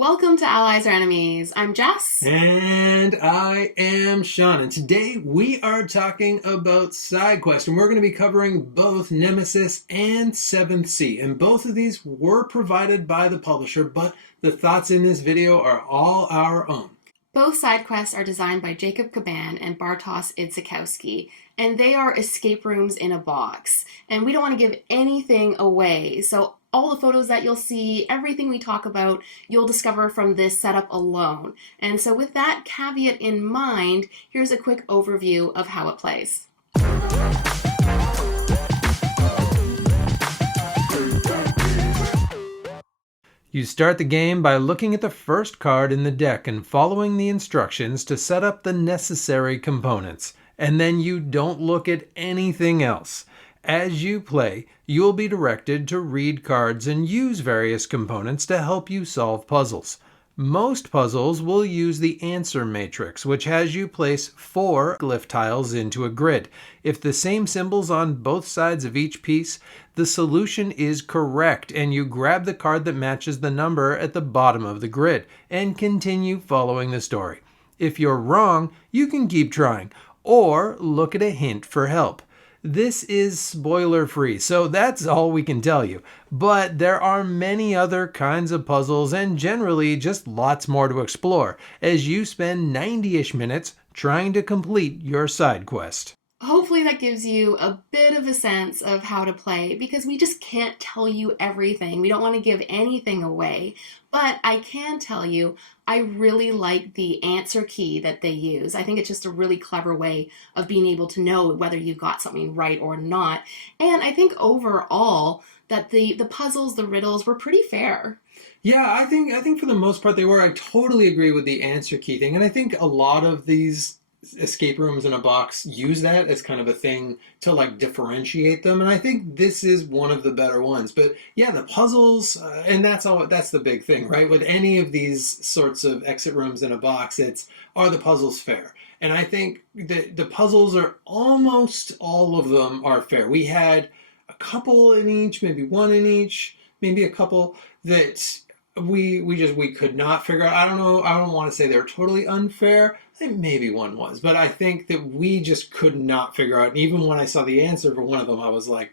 Welcome to Allies or Enemies. I'm Jess. And I am Sean. And today we are talking about side quests. And we're going to be covering both Nemesis and 7th Sea. And both of these were provided by the publisher, but the thoughts in this video are all our own. Both side quests are designed by Jakub Caban and Bartosz Idzikowski, and they are escape rooms in a box. And we don't want to give anything away, so all the photos that you'll see, everything we talk about, you'll discover from this setup alone. And so with that caveat in mind, here's a quick overview of how it plays. You start the game by looking at the first card in the deck and following the instructions to set up the necessary components. And then you don't look at anything else. As you play, you'll be directed to read cards and use various components to help you solve puzzles. Most puzzles will use the answer matrix, which has you place 4 glyph tiles into a grid. If the same symbol's on both sides of each piece, the solution is correct, and you grab the card that matches the number at the bottom of the grid, and continue following the story. If you're wrong, you can keep trying, or look at a hint for help. This is spoiler-free, so that's all we can tell you. But there are many other kinds of puzzles and generally just lots more to explore as you spend 90-ish minutes trying to complete your side quest. Hopefully that gives you a bit of a sense of how to play, because we just can't tell you everything. We don't want to give anything away, but I can tell you I really like the answer key that they use. I think it's just a really clever way of being able to know whether you got something right or not. And I think overall that the puzzles, the riddles were pretty fair. Yeah, I think for the most part they were. I totally agree with the answer key thing, and I think a lot of these escape rooms in a box use that as kind of a thing to like differentiate them, and I think this is one of the better ones. But yeah, the puzzles, and that's the big thing, right? With any of these sorts of exit rooms in a box, are the puzzles fair? And I think the puzzles are almost all of them are fair. We had a couple in each, maybe one in each, maybe a couple that we could not figure out. I don't know. I don't want to say they're totally unfair. I think maybe one was, but I think that we just could not figure out. And even when I saw the answer for one of them, I was like,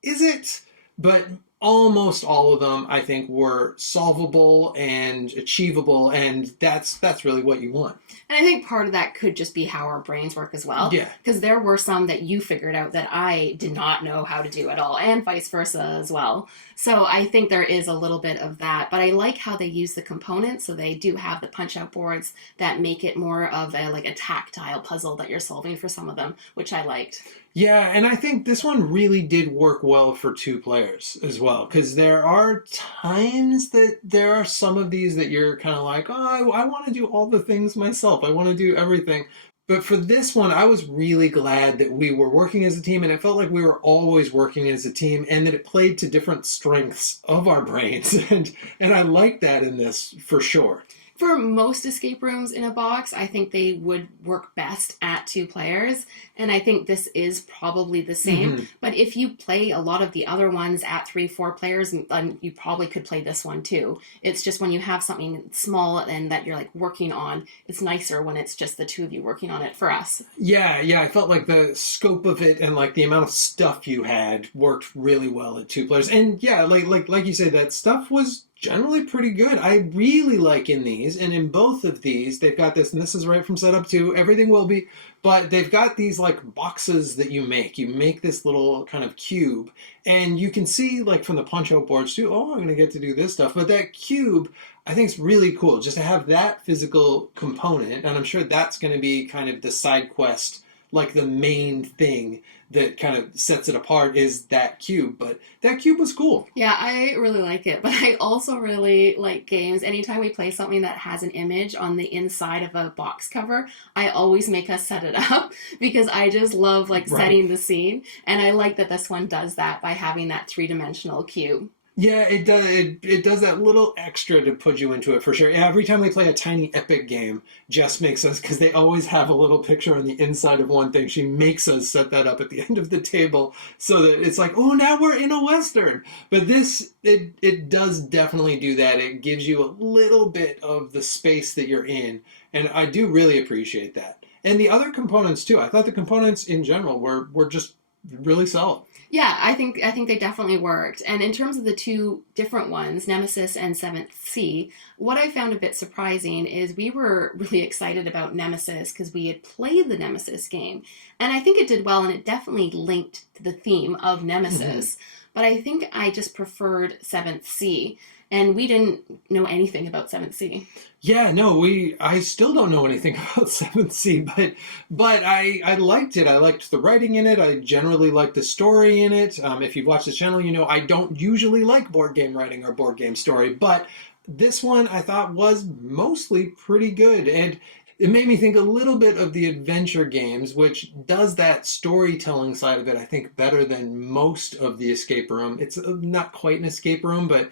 is it? But almost all of them, I think, were solvable and achievable, and that's really what you want. And I think part of that could just be how our brains work as well. Yeah. Because there were some that you figured out that I did not know how to do at all, and vice versa as well. So I think there is a little bit of that. But I like how they use the components. So they do have the punch-out boards that make it more of a tactile puzzle that you're solving for some of them, which I liked. Yeah, and I think this one really did work well for 2 players as well, because there are times that there are some of these that you're kind of like, oh, I want to do all the things myself. I want to do everything. But for this one, I was really glad that we were working as a team, and it felt like we were always working as a team, and that it played to different strengths of our brains. And I like that in this for sure. For most escape rooms in a box, I think they would work best at 2 players, and I think this is probably the same. Mm-hmm. But if you play a lot of the other ones at 3-4 players, you probably could play this one too. It's just when you have something small and that you're like working on, it's nicer when it's just the 2 of you working on it for us. Yeah, I felt like the scope of it and like the amount of stuff you had worked really well at 2 players. And yeah, like you said, that stuff was generally pretty good. I really like in these, and in both of these, they've got this, and this is right from setup 2, everything will be, but they've got these like boxes that you make. You make this little kind of cube, and you can see like from the punch-out boards too, oh, I'm going to get to do this stuff. But that cube, I think is really cool, just to have that physical component, and I'm sure that's going to be kind of the side quest, like the main thing that kind of sets it apart is that cube. But that cube was cool. Yeah, I really like it. But I also really like games. Anytime we play something that has an image on the inside of a box cover, I always make us set it up because I just love setting the scene. And I like that this one does that by having that 3-dimensional cube. Yeah, it does. It does that little extra to put you into it for sure. Every time we play a tiny epic game, Jess makes us, because they always have a little picture on the inside of one thing. She makes us set that up at the end of the table so that it's like, oh, now we're in a Western. But this, it does definitely do that. It gives you a little bit of the space that you're in, and I do really appreciate that. And the other components too. I thought the components in general were just really solid. Yeah, I think they definitely worked. And in terms of the two different ones, Nemesis and Seventh Sea, what I found a bit surprising is we were really excited about Nemesis because we had played the Nemesis game. And I think it did well and it definitely linked to the theme of Nemesis. But I think I just preferred Seventh Sea. And we didn't know anything about Seventh Sea. Yeah, no, I still don't know anything about Seventh Sea, but I liked it. I liked the writing in it. I generally like the story in it. If you've watched the channel, you know I don't usually like board game writing or board game story, but this one I thought was mostly pretty good, and it made me think a little bit of the adventure games, which does that storytelling side of it, I think, better than most of the escape room. It's not quite an escape room, but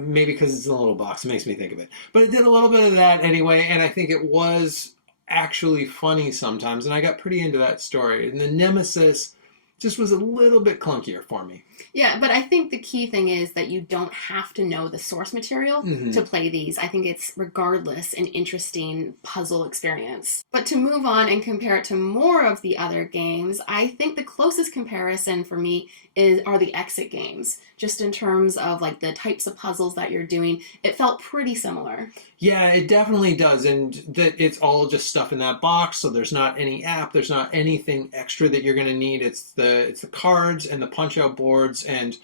maybe because it's in a little box, it makes me think of it. But it did a little bit of that anyway, and I think it was actually funny sometimes, and I got pretty into that story. And the Nemesis just was a little bit clunkier for me. Yeah, but I think the key thing is that you don't have to know the source material to play these. I think it's regardless an interesting puzzle experience. But to move on and compare it to more of the other games, I think the closest comparison for me are the exit games. Just in terms of like the types of puzzles that you're doing, it felt pretty similar. Yeah, it definitely does, and that it's all just stuff in that box. So there's not any app, there's not anything extra that you're going to need. It's the cards and the punch out boards, and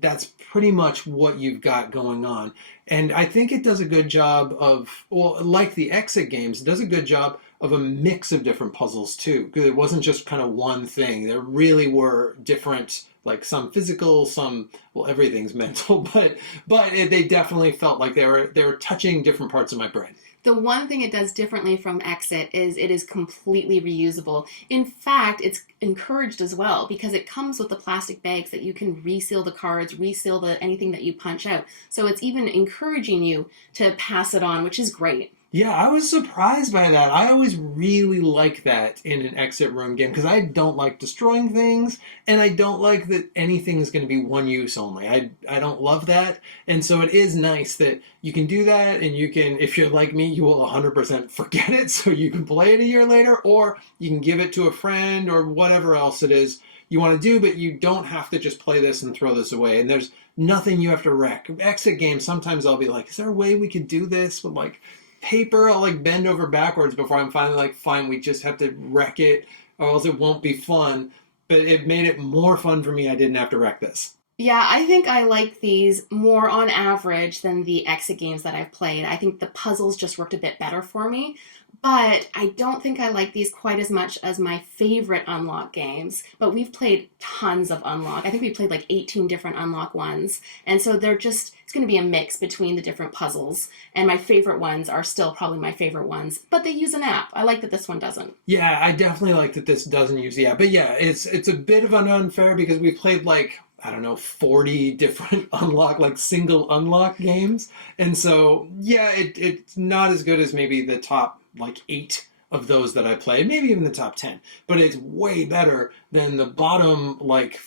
that's pretty much what you've got going on. And I think it does a good job of, well, like the exit games, it does a good job of a mix of different puzzles too. Because it wasn't just kind of one thing. There really were different, like some physical, some, well, everything's mental, but they definitely felt like they were touching different parts of my brain. The one thing it does differently from Exit is it is completely reusable. In fact, it's encouraged as well because it comes with the plastic bags that you can reseal the cards, reseal anything that you punch out. So it's even encouraging you to pass it on, which is great. Yeah, I was surprised by that. I always really like that in an exit room game because I don't like destroying things, and I don't like that anything is going to be one use only. I don't love that, and so it is nice that you can do that, and you can, if you're like me, you will 100% forget it, so you can play it a year later, or you can give it to a friend or whatever else it is you want to do, but you don't have to just play this and throw this away, and there's nothing you have to wreck. Exit games, sometimes I'll be like, is there a way we could do this with like paper? I'll like bend over backwards before I'm finally like, fine, we just have to wreck it or else it won't be fun. But it made it more fun for me. I didn't have to wreck this. Yeah, I think I like these more on average than the exit games that I've played. I think the puzzles just worked a bit better for me, but I don't think I like these quite as much as my favorite Unlock games. But we've played tons of Unlock. I think we played like 18 different Unlock ones, and so it's going to be a mix between the different puzzles, and my favorite ones are still probably my favorite ones, but they use an app. I like that this one doesn't. Yeah, I definitely like that this doesn't use the app. But yeah, it's a bit of an unfair because we played like, I don't know, 40 different unlock, like single unlock games. And so, yeah, it's not as good as maybe the top like 8 of those that I played, maybe even the top 10. But it's way better than the bottom like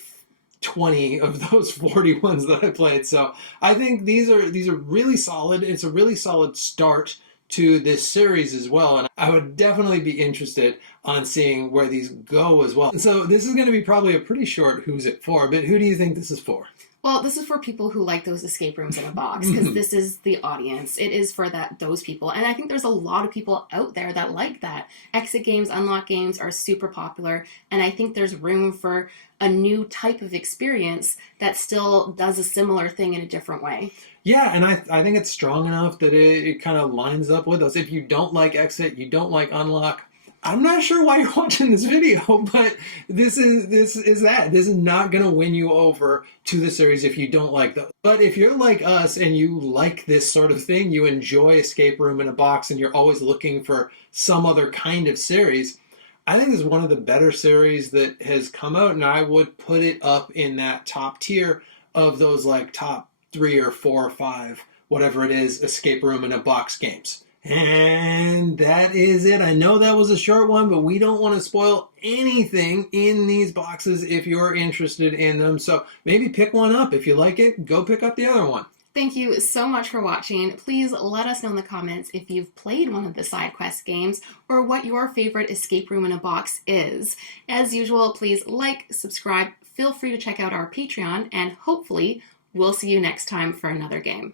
20 of those 40 ones that I played. So I think these are really solid. It's a really solid start to this series as well, and I would definitely be interested on seeing where these go as well. So this is going to be probably a pretty short who's it for, but who do you think this is for? Well, this is for people who like those escape rooms in a box, because this is the audience. It is for those people. And I think there's a lot of people out there that like that. Exit games, unlock games are super popular, and I think there's room for a new type of experience that still does a similar thing in a different way. Yeah, and I think it's strong enough that it kind of lines up with us. If you don't like Exit, you don't like Unlock, I'm not sure why you're watching this video, but this is that. This is not going to win you over to the series if you don't like those. But if you're like us and you like this sort of thing, you enjoy Escape Room in a Box, and you're always looking for some other kind of series, I think this is one of the better series that has come out, and I would put it up in that top tier of those like top 3 or 4 or 5, whatever it is, escape room in a box games. And that is it. I know that was a short one, but we don't want to spoil anything in these boxes if you're interested in them. So maybe pick one up. If you like it, go pick up the other one. Thank you so much for watching. Please let us know in the comments if you've played one of the side quest games or what your favorite escape room in a box is. As usual, please like, subscribe, feel free to check out our Patreon, and hopefully we'll see you next time for another game.